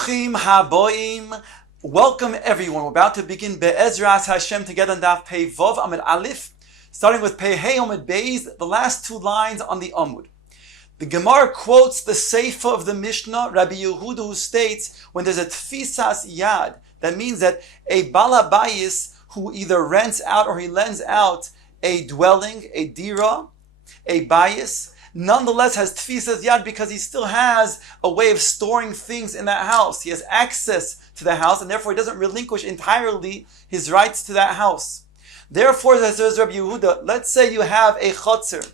Bruchim haboim. Welcome everyone. We're about to begin Be'ezras Hashem together on Daf Pei Vov Amud Aleph, starting with Pei Hey Amud Beis, the last two lines on the Amud. The Gemara quotes the Seifa of the Mishnah, Rabbi Yehuda, who states when there's a tfisas yad, that means that a balabayis who either rents out or he lends out a dwelling, a dira, a bayis, nonetheless has tfisas yad because he still has a way of storing things in that house. He has access to the house and therefore he doesn't relinquish entirely his rights to that house. Therefore, as says Rabbi Yehuda, let's say you have a chotzer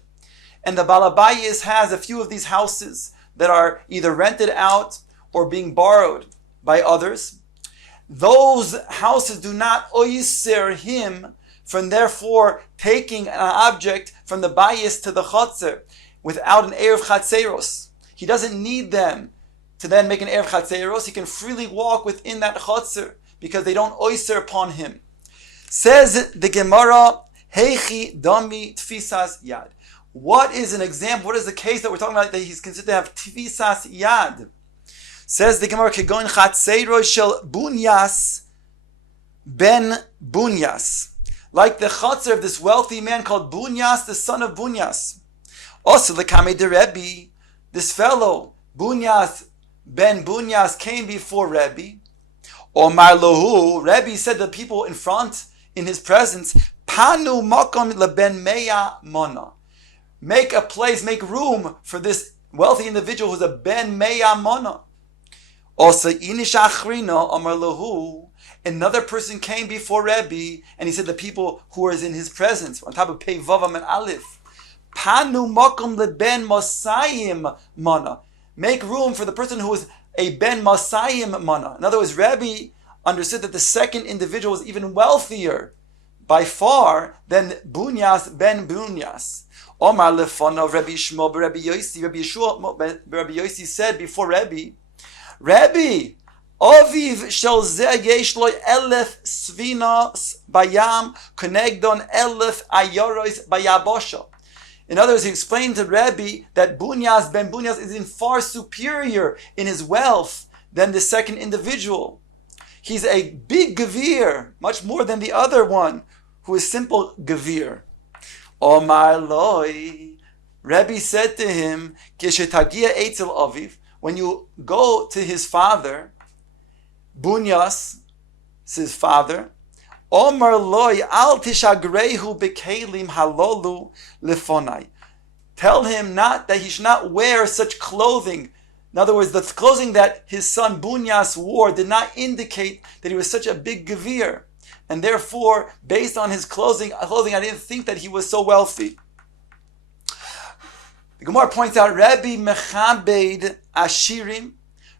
and the balabayis has a few of these houses that are either rented out or being borrowed by others. Those houses do not oiser him from therefore taking an object from the bayis to the chotzer without an erev chatzeros. He doesn't need them to then make an erev chatzeros. He can freely walk within that chotzer because they don't oiser upon him. Says the Gemara, Heichi dami tfisas yad. What is an example? What is the case that we're talking about that he's considered to have tfisas yad? Says the Gemara, Kegoin chatzeros shel bunyas ben bunyas. Like the chotzer of this wealthy man called Bunyas, the son of Bunyas. Also, the Kamei de Rebbe, this fellow, Bunyas ben Bunyas, came before Rebbe. Omar lohu, Rebbe said to the people in front, in his presence, Panu makom leben meya mona. Make a place, make room for this wealthy individual who's a ben meya mona. Also, inish achrina, Omar lohu, another person came before Rebbe, and he said the people who were in his presence, on top of Pei Vavam and Aleph, Panu makom leben masayim mana. Make room for the person who is a ben masayim mana. In other words, Rebbe understood that the second individual was even wealthier by far than Bunyas ben Bunyas. Omar lefonov Rabbi Shmuel Rabbi Yosi. Rabbi Yosi said before Rebbe, Oviv shel zeh yesh lo 1,000 svinos bayam konegdon 1,000 ayoros bayabosha. In other words, he explained to Rebbe that Bunyas ben Bunyas is in far superior in his wealth than the second individual. He's a big gevir, much more than the other one, who is simple gevir. Omar loi, Rebbe said to him, Keshetagia etzel aviv, when you go to his father, Bunyas, his father, Omar loy al tishagrehu bekelim halolu lefonai. Tell him not that he should not wear such clothing. In other words, the clothing that his son Bunyas wore did not indicate that he was such a big gevir, and therefore, based on his clothing, I didn't think that he was so wealthy. The Gemara points out, Rebbe mechabed ashirim.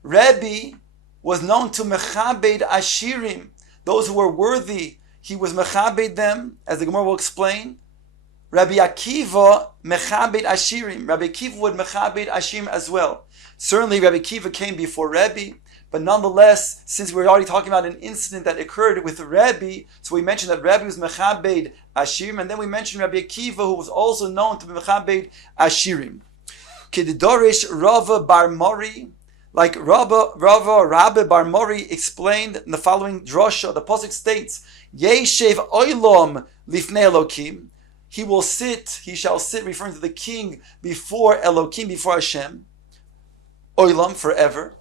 Rebbe was known to mechabed ashirim, those who were worthy. He was mechabed them, as the Gemara will explain. Rabbi Akiva mechabed ashirim. Rabbi Akiva would mechabed ashirim as well. Certainly, Rabbi Akiva came before Rebbe, but nonetheless, since we're already talking about an incident that occurred with Rebbe, so we mentioned that Rebbe was mechabed ashirim, and then we mentioned Rabbi Akiva, who was also known to be mechabed ashirim. Kididorish Rava Bar Mori. Like Rabbi Bar Mori explained in the following drasha, the pasuk states, Yeshev oilom lifnei Elokim. He shall sit, referring to the king before Elokim, before Hashem. Oilam, forever.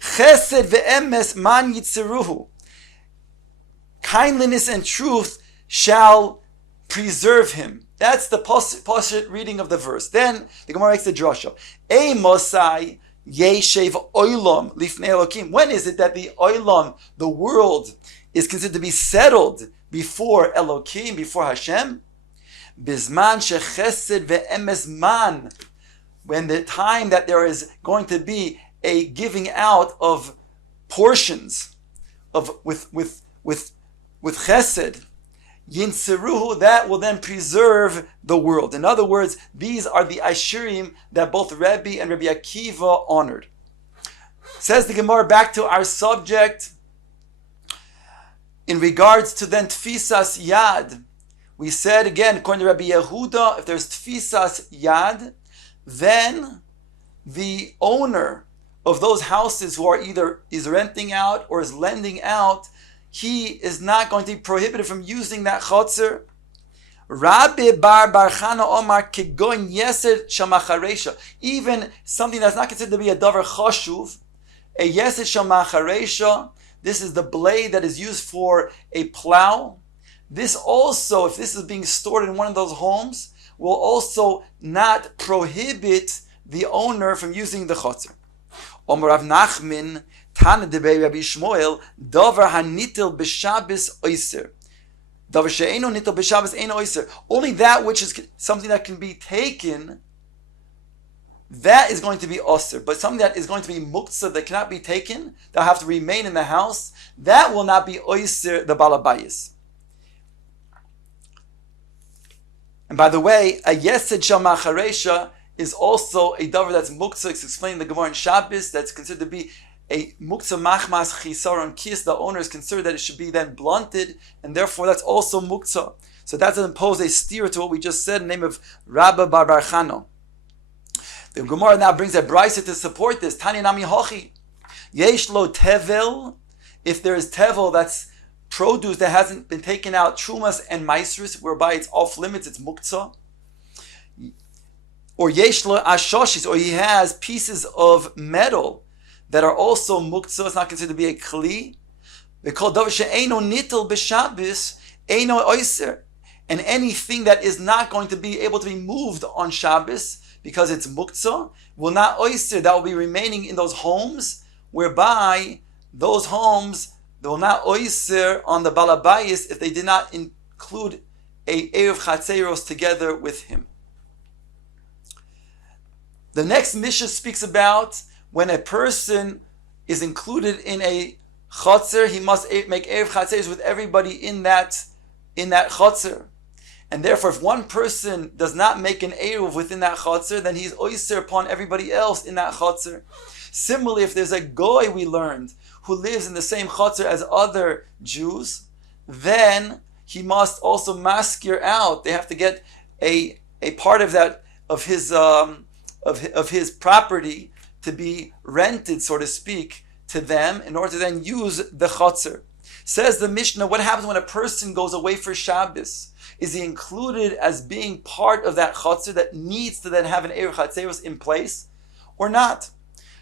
Chesed ve'emes man yitzeruhu. Kindliness and truth shall preserve him. That's the pasuk reading of the verse. Then the Gemara makes the drasha. Ei mosai Yeshev oilam lifnei Elokim. When is it that the oilam, the world, is considered to be settled before Elokim, before Hashem? Bizman shechesed ve'emes man. When the time that there is going to be a giving out of portions of with chesed, yinseruhu, that will then preserve the world. In other words, these are the ashirim that both Rebbe and Rabbi Akiva honored. Says the Gemara, back to our subject, in regards to then tfisas yad, we said again, according to Rabbi Yehuda, if there's tfisas yad, then the owner of those houses who are either is renting out or is lending out, he is not going to be prohibited from using that chotzer. Rabbi Bar Chana Omar Kegon Yesed Shamacharesha. Even something that's not considered to be a davar chashuv, a Yesed Shamacharesha. This is the blade that is used for a plow. This also, if this is being stored in one of those homes, will also not prohibit the owner from using the chotzer. Omer Rav Nachman Tana Debei Rabbi Shmuel davar hanitil b'Shabbos oiser. Davar she'eino nitil b'Shabbos eino oiser. Only that which is something that can be taken, that is going to be osir. But something that is going to be muktzah, that cannot be taken, that have to remain in the house, that will not be oiser the balabayis. And by the way, a yesed shel macharesha is also a davar that's muktzah. It's explained in the Gemara in Shabbos, that's considered to be a muktzah machmas chisaron kis. The owner is considered that it should be then blunted, and therefore that's also muktzah. So that doesn't pose a steer to what we just said in the name of Rabbi Bar Chana. The Gemara now brings a brisa to support this. Tanya nami hochi. Yesh lo tevel. If there is tevel, that's produce that hasn't been taken out, trumas and maisrus, whereby it's off limits, it's muktzah. Or yesh lo ashoshis, or he has pieces of metal that are also muktzah. It's not considered to be a kli. They call davar she'eino nitel b'Shabbos eino oiser. And anything that is not going to be able to be moved on Shabbos because it's muktzah will not oiser. That will be remaining in those homes, whereby those homes, they will not oiser on the balabayis if they did not include a erev chatzeros together with him. The next Mishnah speaks about when a person is included in a chotzer, he must make erev chatzeros with everybody in that chotzer. And therefore, if one person does not make an eruv within that chotzer, then he's oiser upon everybody else in that chotzer. Similarly, if there's a goy, we learned, who lives in the same chotzer as other Jews, then he must also maskir out. They have to get a part of that of his property to be rented, so to speak, to them in order to then use the chotzer. Says the Mishnah, what happens when a person goes away for Shabbos? Is he included as being part of that chotzer that needs to then have an erev chatzeros in place, or not?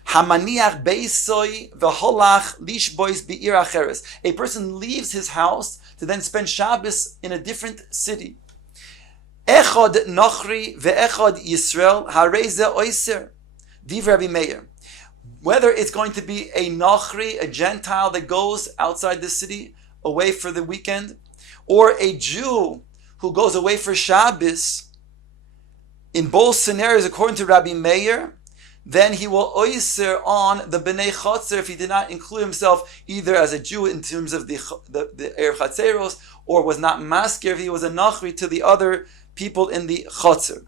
Hamaniach beisoi v'holach lishbois be'ir acheres. A person leaves his house to then spend Shabbos in a different city. Echad nochri ve'echad Yisrael hareze oiser. Div Rabbi Meir. Whether it's going to be a nochri, a Gentile that goes outside the city away for the weekend, or a Jew who goes away for Shabbos, in both scenarios, according to Rabbi Meir, then he will oiser on the Bnei Chotzer if he did not include himself either as a Jew in terms of the Erev Chatzeros, or was not maskir if he was a Nachri to the other people in the Chotzer.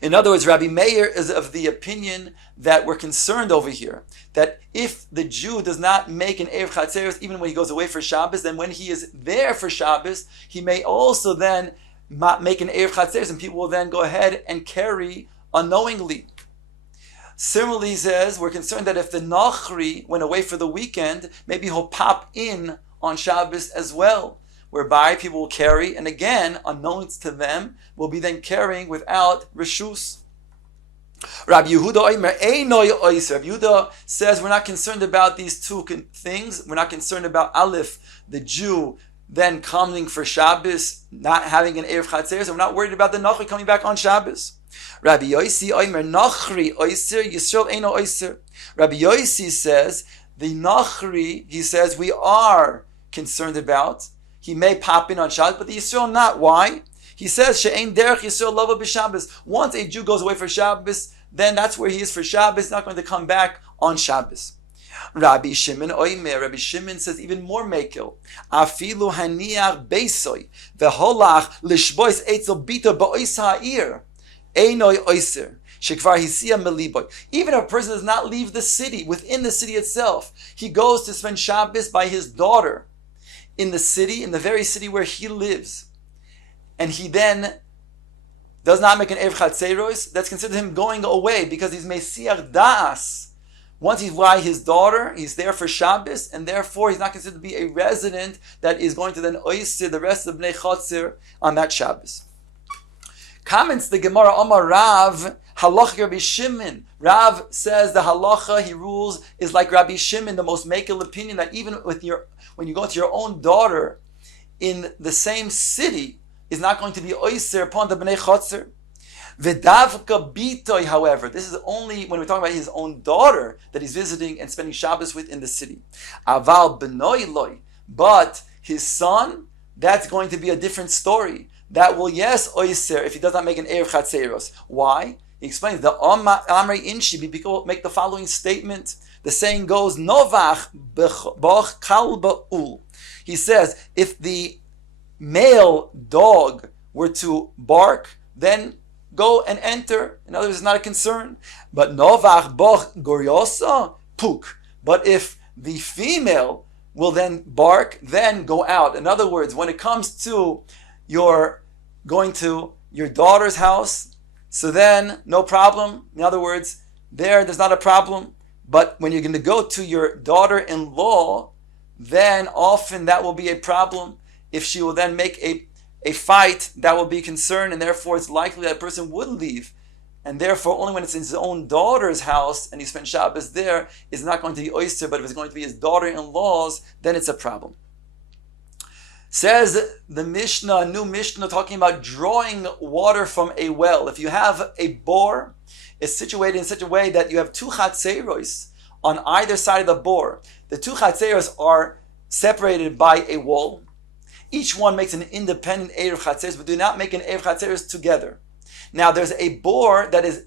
In other words, Rabbi Meir is of the opinion that we're concerned over here, that if the Jew does not make an Erev Chatzeros even when he goes away for Shabbos, then when he is there for Shabbos, he may also then make an Erev Chatzeros, and people will then go ahead and carry unknowingly. Similarly, he says, we're concerned that if the Nachri went away for the weekend, maybe he'll pop in on Shabbos as well, whereby people will carry, and again, unknowns to them, will be then carrying without reshus. Rabbi Yehuda says we're not concerned about these two things. We're not concerned about Aleph, the Jew, then coming for Shabbos, not having an Erev Chatzeros, and we're not worried about the Nachri coming back on Shabbos. Rabbi Yosi Oimer Nachri Oiser Yisrael Eino Oiser. Rabbi Yosi says the Nachri, he says, we are concerned about. He may pop in on Shabbos, but the Yisrael not. Why? He says She'ein derech Yisrael lava b'Shabbos. Once a Jew goes away for Shabbos, then that's where he is for Shabbos. He's not going to come back on Shabbos. Rabbi Shimon Oimer. Rabbi Shimon says even more mekel. Afilu haniach beisoi veholach lishbois etzel bita ba'ois ha'ir. Einoi oiser. Shekvar hisia meliboy. Even if a person does not leave the city, within the city itself, he goes to spend Shabbos by his daughter in the city, in the very city where he lives, and he then does not make an Erev Chatzeros, that's considered him going away because he's Mesiach Das Once he's by his daughter, he's there for Shabbos, and therefore he's not considered to be a resident that is going to then oisir the rest of Bnei Chotzir on that Shabbos. Comments the Gemara Amar Rav, Halacha Rabbi Shimon. Rav says the halacha he rules is like Rabbi Shimon, the most makil opinion, that even with when you go to your own daughter in the same city, is not going to be oisir upon the Bnei Chotzir. V'davka bitoi, however, this is only when we're talking about his own daughter that he's visiting and spending Shabbos with in the city. Aval benoi loy, but his son, that's going to be a different story. That will, yes, oiser, if he does not make an Erev Chatzeros. Why? He explains, the Amrei Inshi, people make the following statement. The saying goes, Novach b'ch kal ba'ul. He says, if the male dog were to bark, then go and enter. In other words, it's not a concern. But Novach boch goryosa puk. But if the female will then bark, then go out. In other words, when it comes to your going to your daughter's house, so then no problem. In other words, there's not a problem. But when you're going to go to your daughter-in-law, then often that will be a problem. If she will then make a fight, that will be a concern, and therefore it's likely that a person would leave. And therefore, only when it's in his own daughter's house and he spent Shabbos there, is not going to be oyster, but if it's going to be his daughter-in-law's, then it's a problem. Says the Mishnah, a new Mishnah, talking about drawing water from a well. If you have a bore, it's situated in such a way that you have two chatzeros on either side of the bore. The two chatzeros are separated by a wall. Each one makes an independent Erev Chatzeros, but do not make an Erev Chatzeros together. Now there's a bore that is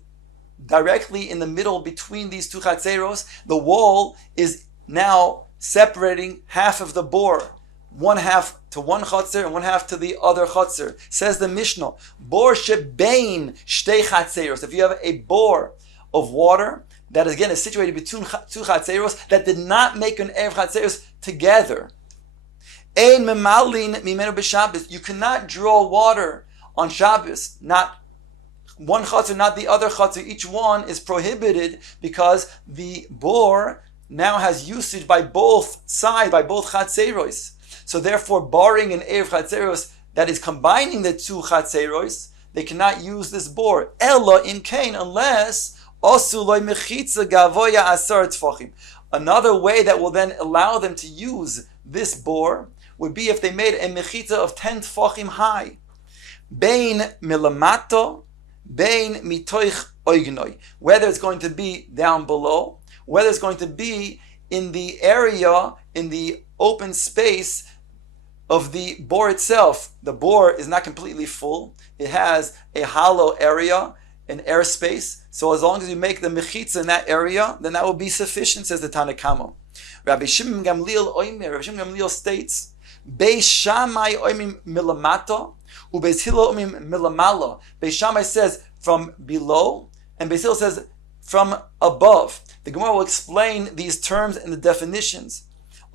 directly in the middle between these two Chatzeros. The wall is now separating half of the bore. One half to one Chatzer and one half to the other Chatzer. Says the Mishnah, bor shebein shtei Chatzeros. If you have a bore of water that again is situated between two Chatzeros that did not make an Erev Chatzeros together, ein memalin mimenu b'Shabbos. You cannot draw water on Shabbos. Not one Chatzer, not the other Chatzer. Each one is prohibited because the bore now has usage by both sides, by both Chatzeros. So therefore, barring an Erev Chatzeros that is combining the two Chatzeros, they cannot use this bore. Ella in Kain, unless osu loy mechitza gavoya asar tfachim. Another way that will then allow them to use this bore would be if they made a mechitza of 10 tfachim high. Bein milamato, bein mitoich oignoi. Whether it's going to be down below, whether it's going to be in the area, in the open space of the bore itself. The bore is not completely full. It has a hollow area, an airspace. So as long as you make the mechitza in that area, then that will be sufficient, says the Tanna Kama. Rabbi Shimon Gamliel states, Beis Shammai oimim milamato, uBeis Hillel oimim milamalo. Beis Shammai says from below, and Beis Hillel says from above. The Gemara will explain these terms and the definitions.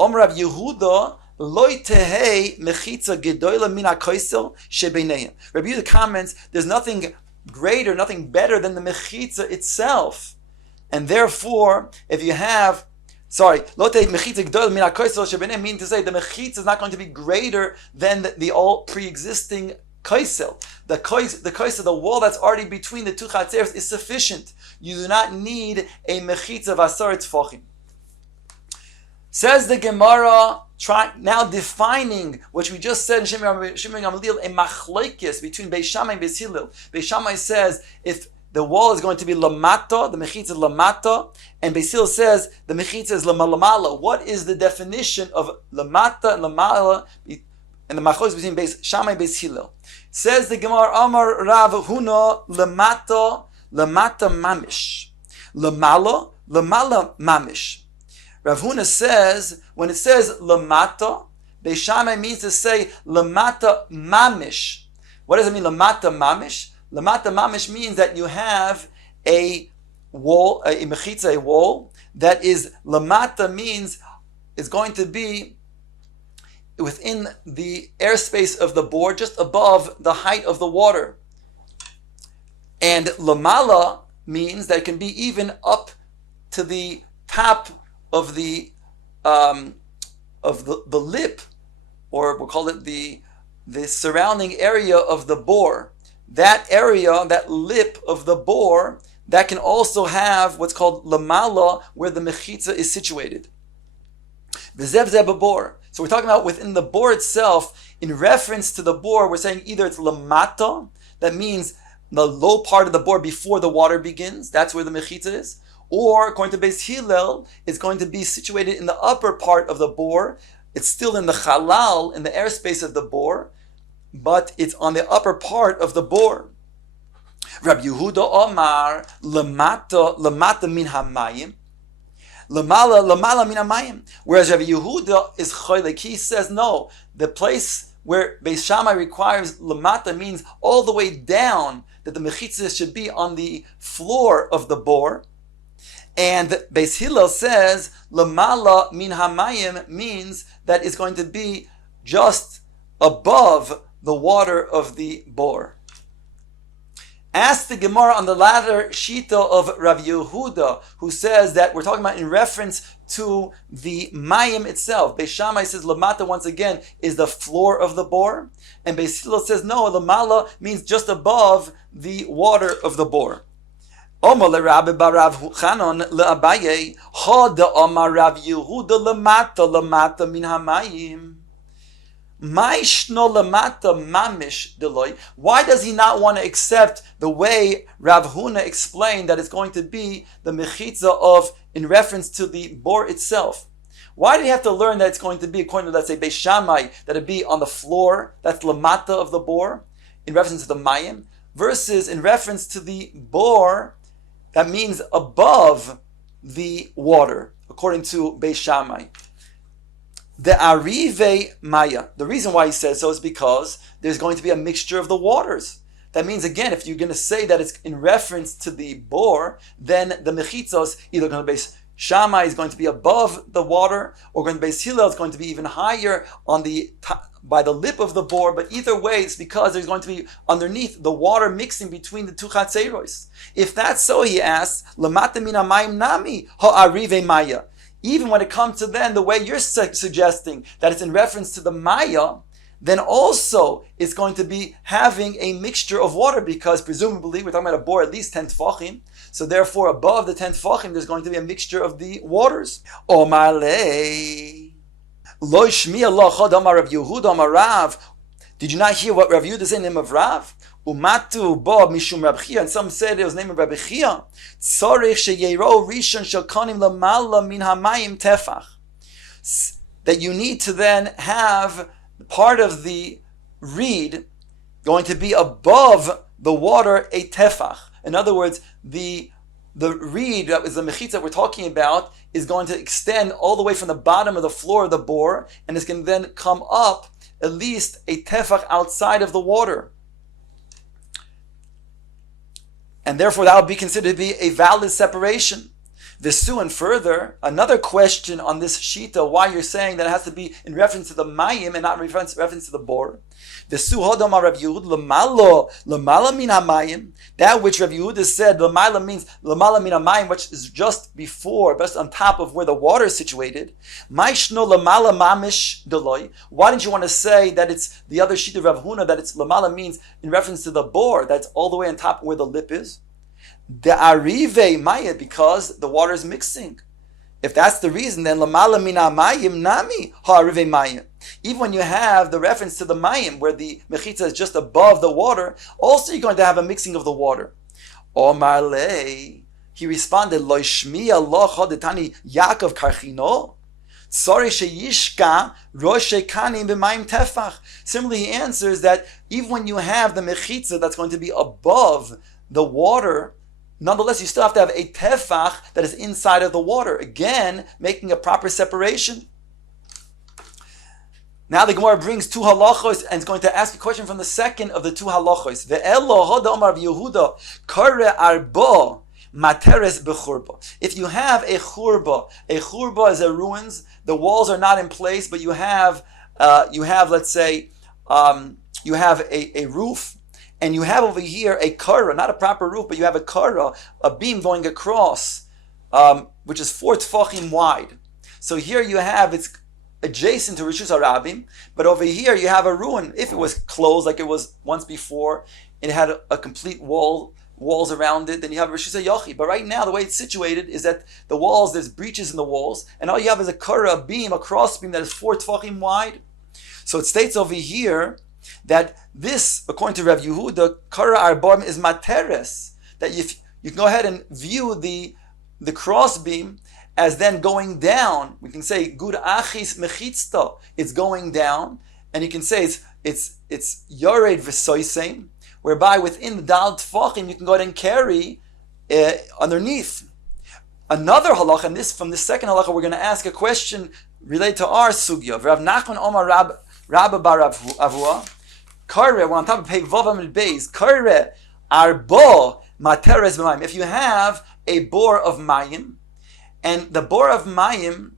Rav Yehuda loy tehei mechitza gedola min hakoisel shebeineim. Rav Yehuda comments, there's nothing greater, nothing better than the mechitza itself, and therefore, if you have, lo tehei mechitza gedola min hakoisel shebeineim, meaning to say the mechitza is not going to be greater than the all pre-existing kaisel. The kaisel, the wall that's already between the two chatzeros, is sufficient. You do not need a mechitza of asar tfachim. Says the Gemara, now defining what we just said in Shimon Gamliel, a machlokes between Beis Shammai and Beis Hillel. Beis Shammai says if the wall is going to be lamata, the mechitza is lamata, and Beis Hillel says the mechitza is lamalamala. What is the definition of lamata and lamala, and the machlokes between Beis Shammai and Beis Hillel? Says the Gemara, Amar Rav Huna lamata mamish, lamala mamish. Rav Huna says, when it says lamata, Beis Shammai means to say lamata mamish. What does it mean, lamata mamish? Lamata mamish means that you have a wall, a mechitza, a wall, that is, lamata means is going to be within the airspace of the bore, just above the height of the water. And lamala means that it can be even up to the top of the lip, or we'll call it the surrounding area of the bore. That area, that lip of the bore, that can also have what's called lamala, where the mechitza is situated. V'zev zeh b'bor. So we're talking about within the bore itself. In reference to the bore, we're saying either it's lamata, that means the low part of the bore before the water begins, that's where the mechitza is. Or, according to Beis Hillel, it's going to be situated in the upper part of the bore. It's still in the halal, in the airspace of the bore, but it's on the upper part of the bore. Rabbi Yehuda Omar, lamata min hamayim, lamala min hamayim. Whereas Rabbi Yehuda is choylek, he says no, the place where Beis Shammai requires lamata means all the way down, that the mechitza should be on the floor of the bore. And Beis Hillel says lamala min hamayim means that it's going to be just above the water of the bore. Ask the Gemara on the latter shita of Rav Yehuda, who says that we're talking about in reference to the mayim itself. Beis Shammai says lamata once again is the floor of the bore, and Beis Hillel says no, lamala means just above the water of the bore. Omar leRabbi barav Chanon leAbaye Hada Omar Rav Yehuda lamata min hamayim. Why does he not want to accept the way Rav Huna explained that it's going to be the mechitza of, in reference to the bore itself? Why did he have to learn that it's going to be, according to, let's say, Beis Shammai, that it be on the floor, that's lamata of the bore, in reference to the mayim, versus in reference to the bore, that means above the water, according to Beis Shammai. The Arive Maya. The reason why he says so is because there's going to be a mixture of the waters. That means, again, if you're going to say that it's in reference to the bore, then the mechitzos, either going to be Shammai is going to be above the water, or going to be Hillel is going to be even higher on the by the lip of the bore. But either way, it's because there's going to be underneath the water mixing between the two chatzeros. If that's so, he asks, Lamata min hamayim nami ha'arive Maya. Even when it comes to then the way you're suggesting that it's in reference to the Maya, then also it's going to be having a mixture of water, because presumably we're talking about a bore at least 10 tefachim. So therefore above the 10 tefachim there's going to be a mixture of the waters. Omar le lo shmiya lo chod Omar Rav Yehuda Omar Rav. Did you not hear what Rav Yehuda said in the name of Rav? Umatu bo mishum Rab Chia, and some said it was named Rabbi Chia. Tzorich sheyero rishon shel konim lamala min hamayim tefach. That you need to then have part of the reed going to be above the water, a tefach. In other words, the reed, that was the mechitza that we're talking about, is going to extend all the way from the bottom of the floor of the bore, and it's going to then come up at least a tefach outside of the water. And therefore that would be considered to be a valid separation. Visu, and further, another question on this shita, why you're saying that it has to be in reference to the mayim and not in reference to the bore. Visu hodama Rav Yehud lamala min hamayim. That which Rav Yehuda said lamala means lamala min hamayim, which is just before, just on top of where the water is situated. Maishno lamala mamish deloi. Why didn't you want to say that it's the other shita of Rav Huna, that it's lamala means in reference to the bore, that's all the way on top where the lip is? The arive maya, because the water is mixing. If that's the reason, then lamala min hamayim nami ha'arive maya. Even when you have the reference to the mayim, where the mechitza is just above the water, also you're going to have a mixing of the water. Omar le, he responded, lo shmiya lo chodetani Yaakov karchino. Sorry sheyishka roshe kanim b'mayim tefach. Similarly, he answers that even when you have the mechitza that's going to be above the water, nonetheless, you still have to have a tefach that is inside of the water. Again, making a proper separation. Now the Gemara brings two halachos and is going to ask a question from the second of the two halachos. Ve'elo hoda Omar Yehuda kare arbo materes bechurba. If you have a churba is a ruins. The walls are not in place, but you have let's say you have a roof. And you have over here a kara, not a proper roof, but you have a kara, a beam going across. which is 4 tfachim wide. So here you have, it's adjacent to Rishus HaRabim, but over here you have a ruin. If it was closed like it was once before, it had a complete walls around it, then you have Rishus HaYochi. But right now, the way it's situated is that the walls, there's breaches in the walls, and all you have is a kara, a beam, a cross beam that is 4 tfachim wide. So it states over here that this, according to Rav Yehuda, kara arba'im is materes, that you can go ahead and view the cross beam as then going down. We can say gud achis mechitzta, it's going down, and you can say it's yored v'soisem, whereby within the dal tfachim you can go ahead and carry underneath. Another halacha, and this from the second halacha, we're going to ask a question related to our sugya. Rav Nachman Omar Rabba bar Avua, Kare, we're on top of Pei Vav Amud Beis, Kare arbo materes b'mayim. If you have a bore of mayim, and the bore of mayim,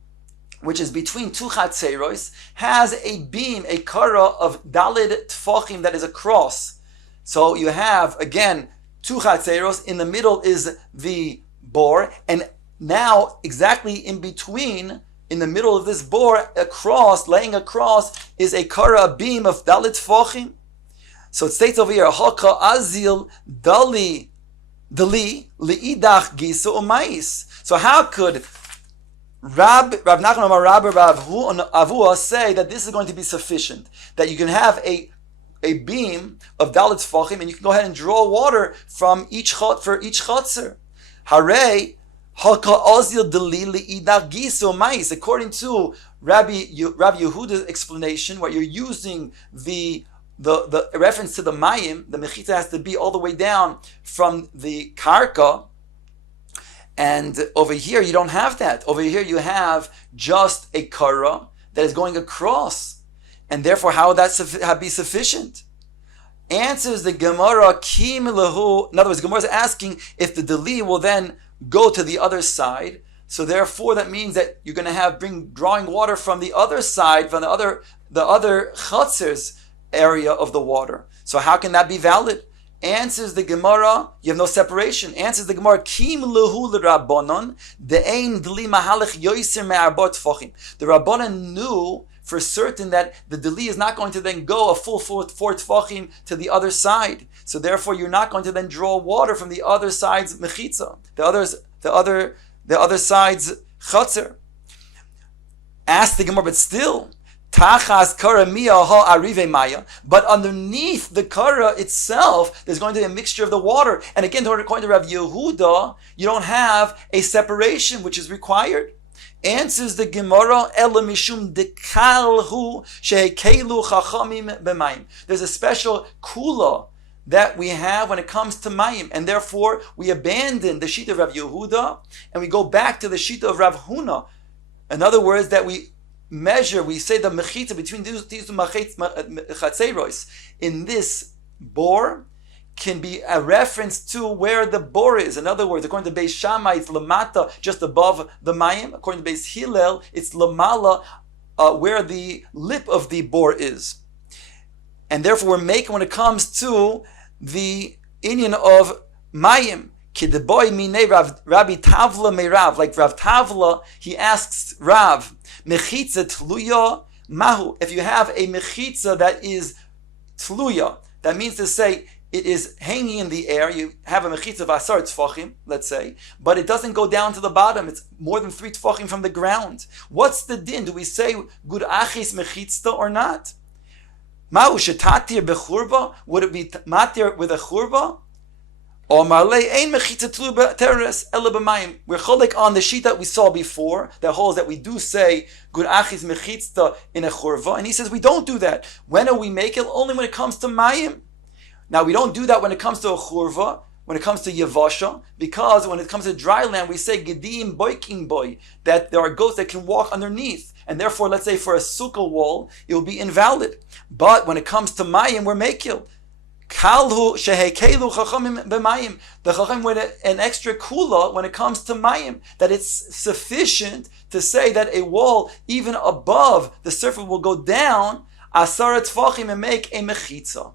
which is between 2 chatzeros, has a beam, a kara of dalid tfachim that is a cross. So you have, again, 2 chatzeros, in the middle is the bore, and now exactly in between, in the middle of this bore, a cross, laying a cross, is a kara, a beam of dalid tfachim. So it states over here, Haka azil dali liidach gisa umais. So how could Rav Nachman Amar Rabba Avua say that this is going to be sufficient? That you can have a beam of dalit tfachim and you can go ahead and draw water from each chotzer. Hare haka azil dali liidach gisa umais. According to Rav Yehuda's explanation, what you're using the reference to the mayim, the mechitza has to be all the way down from the karka, and over here you don't have that. Over here you have just a kara that is going across, and therefore how would that be sufficient? Answers the Gemara kim lahu. In other words, the Gemara is asking if the deli will then go to the other side. So therefore that means that you're going to drawing water from the other side, from the other chatzers area of the water. So how can that be valid? Answers the Gemara, you have no separation. Answers the Gemara, Kim lehu l'Rabbanon, de'ein dli mahalach yoiser me'arbot tfachim. The Rabbanon knew for certain that the deli is not going to then go a full 4 tfachim to the other side. So therefore you're not going to then draw water from the other side's mechitza, the other side's chatzer. Ask the Gemara, but still, Tachas kara miya ha arive maya, but underneath the kara itself, there's going to be a mixture of the water. And again, according to Rav Yehuda, you don't have a separation which is required. Answers the Gemara, Ela mishum dekalhu shehekelu chachamim b'mayim. There's a special kula that we have when it comes to mayim, and therefore we abandon the shita of Rav Yehuda and we go back to the shita of Rav Huna. In other words, that we say the mechitza between these two chatzeros in this bore can be a reference to where the bore is. In other words, according to Beis Shammai, it's lamata, just above the mayim. According to Beis Hillel, it's lamala, where the lip of the bore is. And therefore, we're making, when it comes to the inyan of mayim, Kideboy mine Rabbi Tavla meirav, like Rav Tavla, he asks Rav, mechitza tluya mahu. If you have a mechitza that is tluya, that means to say it is hanging in the air. You have a mechitza of asar tfachim, let's say, but it doesn't go down to the bottom. It's more than 3 tfachim from the ground. What's the din? Do we say gud achis mechitza or not? Mahu shetatir bechurba? Would it be matir with a churba? Or marlei ein mechitza tluya teres ela b'mayim. We're cholik on the sheet that we saw before, that holds that we do say gud achis mechitza in a churva, and he says we don't do that. When do we make it? Only when it comes to mayim. Now we don't do that when it comes to a churva, when it comes to yavasha, because when it comes to dry land, we say gedim boiking boy, that there are goats that can walk underneath, and therefore, let's say for a sukkah wall, it will be invalid. But when it comes to mayim, we're mekil. Kalhu shehekelu chachamim b'mayim. The chacham with an extra kula when it comes to mayim, that it's sufficient to say that a wall even above the surface will go down asara tfachim and make a mechitza.